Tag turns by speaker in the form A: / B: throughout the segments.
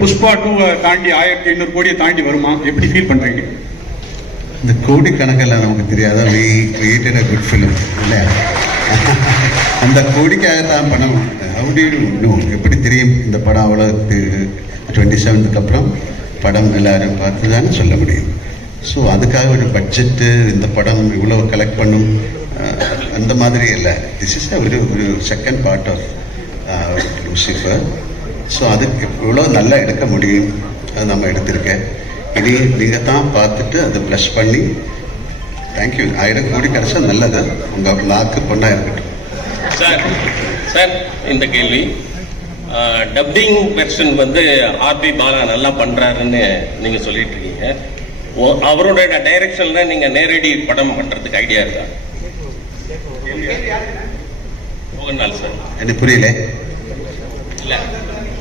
A: Pushpa two தாண்டி ஆயிரத்தி ஐநூறு கோடியை தாண்டி வருமா? எப்படி ஃபீல் பண்றீங்க?
B: இந்த கோடி கணக்கெல்லாம் நமக்கு தெரியாத? We create a good film இல்லை? அந்த கோடிக்காகத்தான் படம் அப்படி எப்படி தெரியும்? இந்த படம் அவ்வளோ டுவெண்ட்டி செவன்த்துக்கு அப்புறம் படம் எல்லாரும் பார்த்து தானே சொல்ல முடியும். ஸோ அதுக்காக ஒரு பட்ஜெட்டு இந்த படம் இவ்வளோ கலெக்ட் பண்ணும் அந்த மாதிரி இல்லை. திஸ் இஸ் ஒரு ஒரு second part of Lucifer so அதுக்கு இவ்வளோ நல்லா எடுக்க முடியும்? அது நம்ம எடுத்திருக்கேன் இனி நீங்கள் தான் பார்த்துட்டு அதை ப்ளஸ் பண்ணி தேங்க்யூ ஆயிரம் கோடி கிடைச்சா நல்லது. உங்கள் நாக்கு பொண்ணாக இருக்கட்டும்.
C: சார் சார் இந்த கேள்வி. டப்பிங் வெர்ஷன் வந்து ஆர்பி பாலா நல்லா பண்றாருன்னு நீங்க சொல்லிட்டு இருக்கீங்க ஓ- அவரோட டைரக்ஷன்ல நீங்க நேரடி படம் பண்றதுக்கு ஐடியா இருக்கா? மோகன்லால் சார்.
B: எனக்கு புரியல.
C: இல்ல.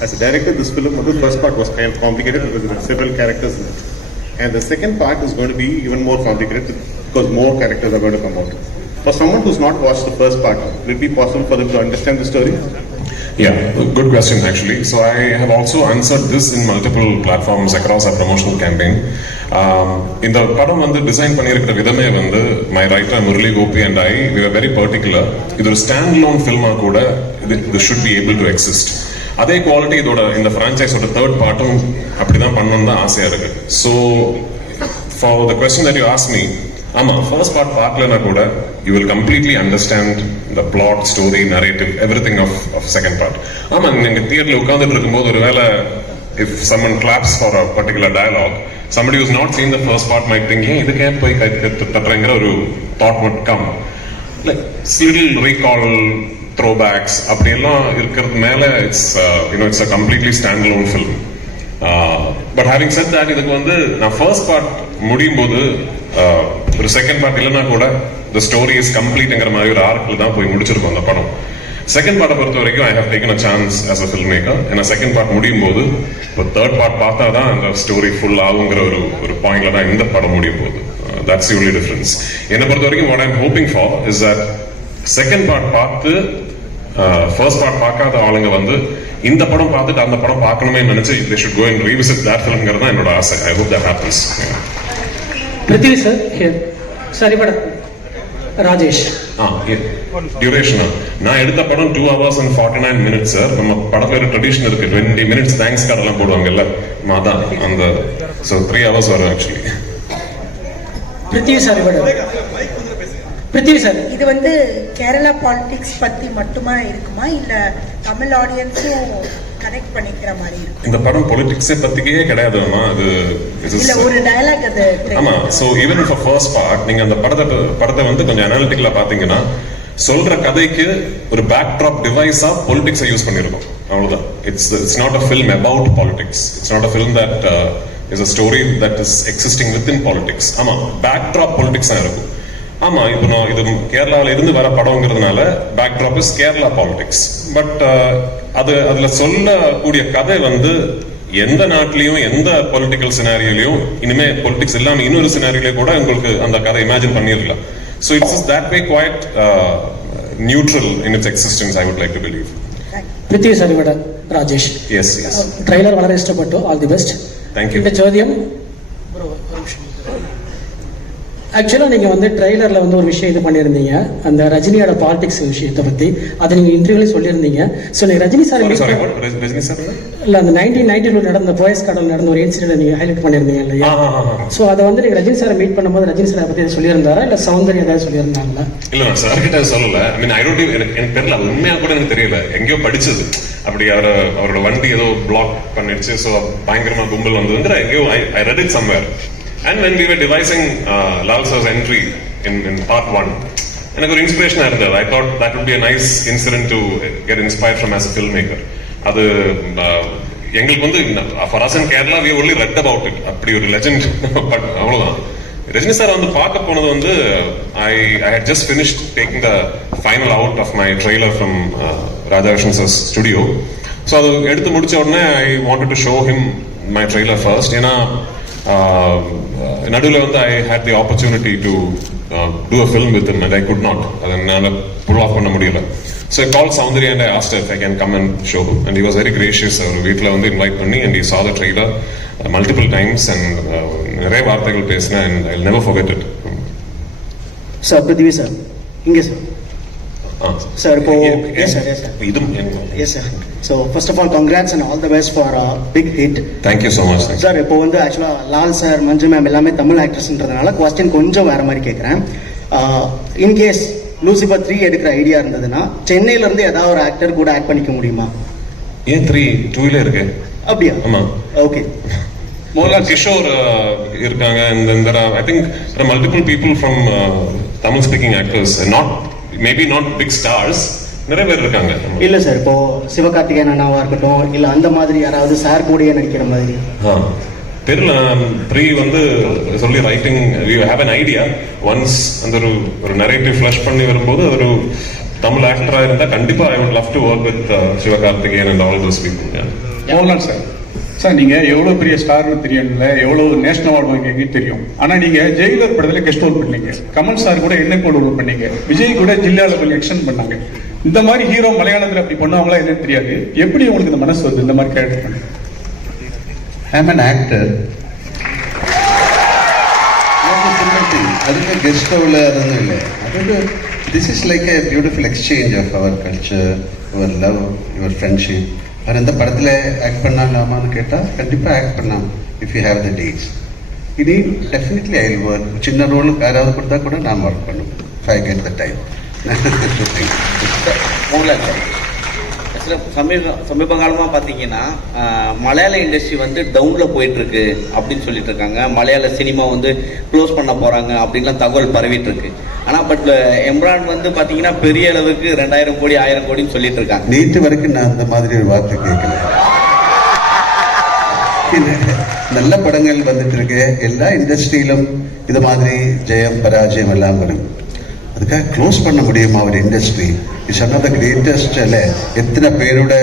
D: as a director, this film, the first part was kind of complicated because there are several characters in it. And the second part is going to be even more complicated because more characters are going to come out. For someone who's not watched the first part, will it be possible for them to understand the story?
E: Yeah, good question actually. So I have also answered this in multiple platforms across our promotional campaign. Um, இந்த படம் வந்து design பண்ணியிருக்கிற விதமே வந்து my writer Murali Gopy and I we were very particular இது ஒரு stand loan ஃபில்மா கூட should இது should be able to exist அதே குவாலிட்டி இதோட இந்த ஃப்ரான்ச்சைஸோட தேர்ட் பார்ட்டும் அப்படிதான் பண்ணணும்னு தான் ஆசையா இருக்கு. So for the question that you ask me ஆமா ஃபர்ஸ்ட் பார்ட் பார்க்கலனா கூட you will completely understand the plot story narrative everything of of second part ஆமா நீங்க தியேட்டர்ல உட்கார்ந்துட்டு இருக்கும்போது ஒருவேளை if someone claps for a particular dialogue somebody who's not seen the first part might think ஏன் இதுக்கே போய் கை தட்டு- ஒரு thought come like like recall throwbacks அப்படி அப்படியெல்லாம் இருக்கிறது மேலே it's you know it's a completely standalone film but having said that இதுக்கு வந்து நான் ஃபர்ஸ்ட் பார்ட் முடியும் போது uh, ஒரு செகண்ட் பார்ட் இல்லைன்னா கூட த ஸ்டோரி இஸ் கம்ப்ளீட்ங்கிற மாதிரி ஒரு ஆர்க்கில் தான் போய் முடிச்சிருக்கோம் அந்த படம். செகண்ட் பார்ட்டை பொறுத்த வரைக்கும் I have taken a chance as a filmmaker ஏன்னா செகண்ட் பார்ட் முடியும் போது இப்போ தேர்ட் பார்ட் பார்த்தா தான் அந்த ஸ்டோரி ஃபுல் ஆகுங்கிற ஒரு ஒரு பாயிண்ட்ல தான் இந்த படம் முடியும் போது தட்ஸ் யூலி டிஃபரன்ஸ் என்னை பொறுத்த வரைக்கும் what I'm hoping for is that second part பார்த்து ஃபர்ஸ்ட் பார்ட் பார்க்காத ஆளுங்க வந்து இந்த படம் பார்த்துட்டு அந்த படம் பார்க்கணுமே நினைச்சு they should go and revisit that filmங்கிறது தான் என்னோட ஆசை. I hope that happens.
F: Prithvi sir here சரி மேடம் ராஜேஷ்.
E: ஆ டியூரேஷனா நான் எடுத்த படம் two hours and forty nine minutes sir நம்ம படத்துல ஒரு ட்ரெடிஷன் இருக்கு. டுவெண்ட்டி மினிட்ஸ் தேங்க்ஸ் கார்டு எல்லாம் போடுவாங்கல்ல? அதான் அந்த ஸோ த்ரீ ஹவர்ஸ் வரும் actually
F: Prithvi sir madam Prithvi sir.
G: இது வந்து கேரளா பாலிடிக்ஸ் பத்தி மட்டுமா இருக்குமா? இல்ல தமிழ் ஆடியன்ஸும் கனெக்ட் பண்ணிக்கிற மாதிரி
E: இந்த படம் பொலிட்டிக்ஸே பத்திக்கே கிடையாதுமா அது
G: இல்ல ஒரு டயலாக் அது
E: ஆமா so even for first part நீங்க அந்த படத்தை படத்தை வந்து கொஞ்சம் அனாலிட்டிக்கலா பாத்தீங்கன்னா சொல்ற கதைக்கு ஒரு பேக் ட்ராப் டிவைஸா பொலிட்டிக்ஸை யூஸ் பண்ணிருக்கோம். அவ்வளவுதான். It's it's not a film about politics it's not a film that is a story that is existing within politics ஆமா பேக் ட்ராப் பொலிட்டிக்ஸ் தான் இருக்கும். ஆமா இப்போ நான் இது கேரளாவில இருந்து வர படம்ங்கிறதுனால backdrop is Kerala politics but uh, அது அதுல சொல்லக்கூடிய கதை வந்து எந்த நாட்டிலையும் எந்த பொலிட்டிக்கல் சினாரியோலையும் இனிமே பொலிட்டிக்ஸ் இல்லாம இன்னொரு சினாரியிலே கூட உங்களுக்கு அந்த கதை இமேஜின் பண்ணிடலாம். So it's is that way quite neutral in its existence I would like to
F: believe Prithvi సరివడ Rajesh
E: yes yes
F: trailer വളരെ ഇഷ്ടപ്പെട്ടു. ఆల్ ది బెస్ట్
E: థాంక్యూ
F: இந்த ചോദ്യം? ஆக்சுவலாக நீங்கள் வந்து ட்ரெய்லரில் வந்து ஒரு விஷயம் இது பண்ணியிருந்தீங்க. அந்த ரஜினியோட பாலிடிக்ஸ் விஷயத்தை பற்றி அதை நீங்கள் இன்டர்வியூல சொல்லியிருந்தீங்க. ஸோ நீங்கள் ரஜினி சார்
E: ரஜினி சார்
F: இல்லை அந்த நைன்டீன் நைன்டி டூ நடந்த போயஸ் கடல் நடந்த ஒரு இன்சிடென்ட் நீங்கள் ஹைலைட் பண்ணியிருந்தீங்க இல்லையா? ஸோ அதை வந்து நீங்கள் ரஜினி சாரை மீட் பண்ணும்போது ரஜினி சாரை பற்றி சொல்லியிருந்தாரா? இல்லை சௌந்தர்யா ஏதாவது சொல்லியிருந்தாங்களா?
E: இல்ல சார் கிட்ட சொல்லல. ஐ மீன் ஐ டோன்ட் எனக்கு எனக்கு தெரியல. அது உண்மையா கூட எனக்கு தெரியல. எங்கேயோ படிச்சது. அப்படி அவர அவரோட வண்டி ஏதோ பிளாக் பண்ணிடுச்சு. ஸோ பயங்கரமா கும்பல் வந்ததுங்கிற எங்கேயோ I I read it somewhere and when we were devising Lal sir's entry in in part one எனக்கு ஒரு இன்ஸ்பிரேஷனாக இருந்தது. I thought that would be a nice incident to get inspire from as a filmmaker அது எங்களுக்கு வந்து for us in Kerala we only read about it அப்படி ஒரு legend but அவ்வளவுதான். ரஜினி சார் வந்து பார்க்க போனது வந்து I I had just finish taking the final out of my trailer from Radhakrishnan sir studio so அது எடுத்து முடிச்ச உடனே I wanted to show him my trailer first ஏன்னா நடுவில் வந்து I had the opportunity to do a film with and I could not அதை என்னால் pull off பண்ண முடியல. So call Soundarya and I asked I can come and show and he was very gracious அவர் வீட்டில் வந்து invite பண்ணி and he saw the trailer multiple times and நிறைய வார்த்தைகள் பேசினேன் and I never forget it
F: sir Prithvi sir இங்கே sir Sir, இப்போ-
E: எ- எ-
F: Yes, sir, yes, sir.
E: இதுவும்
F: yes sir so first of all congrats and all the best for big hit
E: thank you so
F: much sir இப்போ வந்து ஆக்சுவலாக Lal sir மஞ்சு ma'am எல்லாமே Tamil ஆக்ட்ரஸ்ன்றதுனால question கொஞ்சம் வேற மாதிரி கேட்குறேன் இன்கேஸ் லூசிபர் த்ரீ எடுக்கிற ஐடியா இருந்ததுன்னா சென்னையில இருந்து ஏதாவது ஒரு ஆக்டர் கூட ஆக்ட் பண்ணிக்க முடியுமா?
E: ஏன் த்ரீ டூவிலே இருக்கு.
F: அப்படியா?
E: ஆமா.
F: ஓகே
E: மோகன்லால் கிஷோர் இருக்காங்க. And then there are I think there are multiple people maybe not big stars. நிறைய பேர் இருக்காங்க.
F: இல்ல சார் இப்போ சிவகார்த்திகேயன் அண்ணாவா இருக்கட்டும் இல்ல அந்த மாதிரி யாராவது சார் கூடயே நடிக்கிற மாதிரி.
E: தெரியல த்ரீ வந்து சொல்லி writing we have an idea once அந்த ஒரு ஒரு நரேட்டிவ் ஃப்ளஷ் பண்ணி வரும்போது அது ஒரு தமிழ் ஆக்டரா இருந்தா கண்டிப்பா I would love to work with Sivakarthikeyan and all those people
A: Mohanlal sir sir நீங்கள் எவ்வளோ பெரிய ஸ்டார்னு தெரியும்ல எவ்வளோ நேஷனல் அவார்டு வாங்கிங்க தெரியும். ஆனால் நீங்கள் ஜெயிலர் படத்தில் கெஸ்ட் ரோல் பண்ணீங்க. கமல் சார் கூட என்ன போல் ரோல் பண்ணீங்க? விஜய் கூட ஜில்லாவில் கொஞ்சம் எக்ஸ்டன் பண்ணாங்க. இந்த மாதிரி ஹீரோ மலையாளத்தில் அப்படி பண்ணவங்களா என்னன்னு தெரியாது. எப்படி உங்களுக்கு இந்த மனசு வருது இந்த மாதிரி கேரக்டர் பண்ண?
B: ஐ அன் ஆக்டர் அதுக்கு கெஸ்ட் ரோவில் அதுவும் இல்லை. அது this is like a beautiful exchange of our culture your love your friendship அவர் எந்த படத்தில் ஆக்ட் பண்ணலாமான்னு கேட்டால் கண்டிப்பாக ஆக்ட் பண்ணலாம் if you have the dates இனி டெஃபினெட்லி ஐ ஒர்க் சின்ன ரோல் யாராவது கொடுத்தா கூட நான் ஒர்க் பண்ணுவேன் if I get the
H: time Mohanlal sir சமீப சமீப காலமாக பார்த்தீங்கன்னா மலையாள இண்டஸ்ட்ரி வந்து டவுனில் போயிட்டு இருக்கு அப்படின்னு சொல்லிட்டு இருக்காங்க மலையாள சினிமா வந்து க்ளோஸ் பண்ண போறாங்க அப்படின்லாம் தகவல் பரவிட்டு இருக்கு ஆனால் பட் எம்ரான் வந்து பார்த்தீங்கன்னா பெரிய அளவுக்கு ரெண்டாயிரம் கோடி ஆயிரம் கோடின்னு சொல்லிட்டு இருக்காங்க
B: நேற்று வரைக்கும் நான் அந்த மாதிரி ஒரு வார்த்தை கேட்கல. நல்ல படங்கள் வந்துட்டு இருக்கு எல்லா இண்டஸ்ட்ரியிலும் இது மாதிரி ஜெயம் பராஜயம் எல்லாம் வரும். அதுக்காக க்ளோஸ் பண்ண முடியுமா ஒரு industry it's one of the greatest அல்ல எத்தனை பேரோட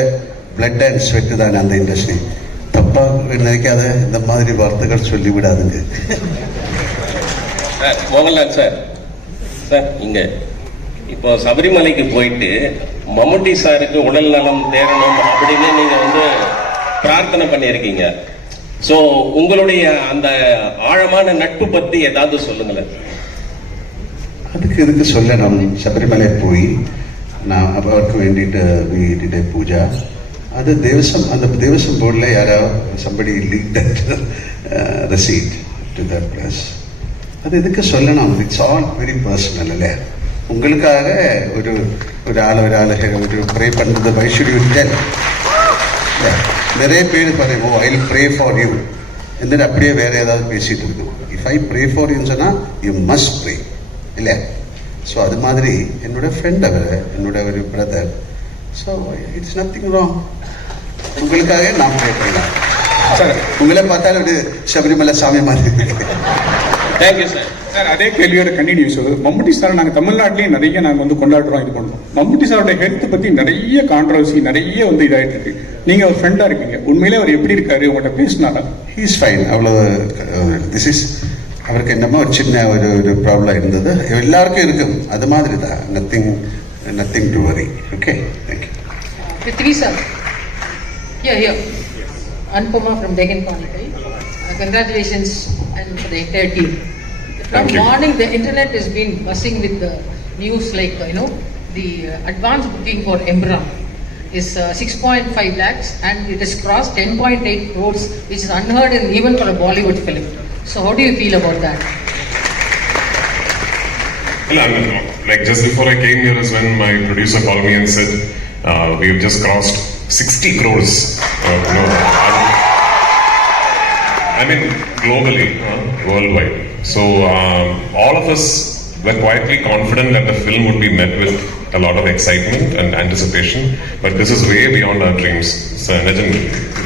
B: பிளட் அண்ட் ஸ்வெட் தானே அந்த இண்டஸ்ட்ரி தப்பா நினைக்காத இந்த மாதிரி வார்த்தைகள் சொல்லி விடாதுங்க
C: சார் மோகன்லால் சார் சார் இங்க இப்போ சபரிமலைக்கு போயிட்டு மம்முட்டி சாருக்கு உடல் நலம் தேரணும் அப்படின்னு நீங்க வந்து பிரார்த்தனை பண்ணியிருக்கீங்க ஸோ உங்களுடைய அந்த ஆழமான நட்பு பத்தி ஏதாவது சொல்லுங்களேன்
B: அதுக்கு இதுக்கு சொல்லணும் ശബരിമല പോയി நான் அவருக்கு வேண்டிட்டு வீட்டிட்ட பூஜா அது தேவசம் அந்த தேவசம் போர்டில் யாரோ somebody leak that receipt to that plus அது இதுக்கு சொல்லணும் இட்ஸ் ஆல் வெரி பர்சனல் അല്ലേ உங்களுக்காக ஒரு ஒரு ஆள் ஒரு ஆள் ஒரு ப்ரே பண்ணுறது வை ஷுட் யூ டெல் நிறைய பேர் பாருங்க oh I pray for you എന്നിട്ട് அப்படியே வேற ஏதாவது பேசிட்டு இருக்கும் இஃப் ஐ ப்ரே ஃபார் யூன்னு சொன்னா யூ மஸ்ட் ப்ரே இல்லையா ஸோ அது மாதிரி என்னோட ஃப்ரெண்ட் அவர் என்னோட ஒரு brother so it's nothing wrong உங்களுக்காக நான் ப்ரே பண்ணலாம்.
A: சார்
B: உங்களை பார்த்தாலும் ஒரு சபரிமலை சாமி மாதிரி.
C: தேங்க்யூ சார்
A: சார் அதே கேள்வியோட கண்டினியூஸ் மம்முட்டி சார் நாங்கள் தமிழ்நாட்டிலேயும் நிறைய நாங்கள் வந்து கொண்டாடுறோம் இது பண்ணுறோம். மம்முட்டி சாரோட ஹெல்த் பற்றி நிறைய கான்ட்ரவர்சி நிறைய வந்து இதாயிட்டு இருக்கு. நீங்கள் ஒரு ஃப்ரெண்டாக இருக்கீங்க. உண்மையிலே அவர் எப்படி இருக்காரு? உங்கள்கிட்ட பேசினாரா?
B: ஹீஸ் ஃபைன் அவ்வளோ திஸ் இஸ் അവർക്ക് എന്നമ്മ ഒരു ചിന്ന ഒരു ഒരു പ്രോബ്ലം ഇരുന്നത് എല്ലാവർക്കും ഇരിക്കും. അത് മാതിരി താ nothing nothing
I: to worry okay thank you from Deccan Chronicle. Uh, congratulations and for the entire team. From morning, the internet has been buzzing with the news like, uh, you know, the uh, advance booking for Embra is uh, 6.5 lakhs and it has crossed 10.8 crores, which is unheard in even for a Bollywood film. So how do you feel about that?
E: Well, I'm, like just before I came here is when my producer called me and said, uh, we've just crossed 60 crores. Uh, you know, I mean, globally, uh, worldwide. So um, all of us were quietly confident that the film would be met with a lot of excitement and anticipation. But this is way beyond our dreams. நிஜம்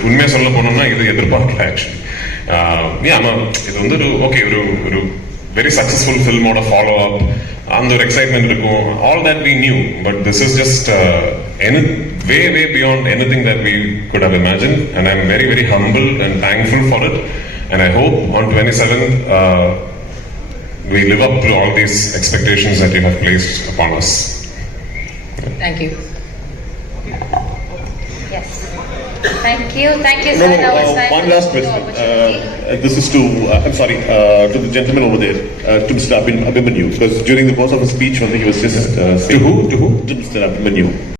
E: உண்மையாக சொல்ல போனோம்னா இது எதிர்பார்க்கல actually ஆமா இது வந்து ஒரு ஓகே ஒரு ஒரு வெரி சக்ஸஸ்ஃபுல் ஃபில்மோட ஃபாலோ அப் அந்த ஒரு எக்ஸைட்மெண்ட் இருக்கும் all that we knew but this is just any way way beyond anything that we could have imagine and I am very very humble and thankful for it and I hope on twenty seventh we live up to all these expectations that you have placed upon us.
I: Thank you.
J: Thank you, thank you, sir.
K: no,
J: That was
K: uh,
J: nice
K: one last
J: you,
K: question. Uh, this is to, uh, I'm sorry, uh, to the gentleman over there, uh, to Mr. Abhin, Abhimanyu, because during the course of his speech, one thing he was just uh, saying.
E: who? To who?
K: To Mr. Abhimanyu.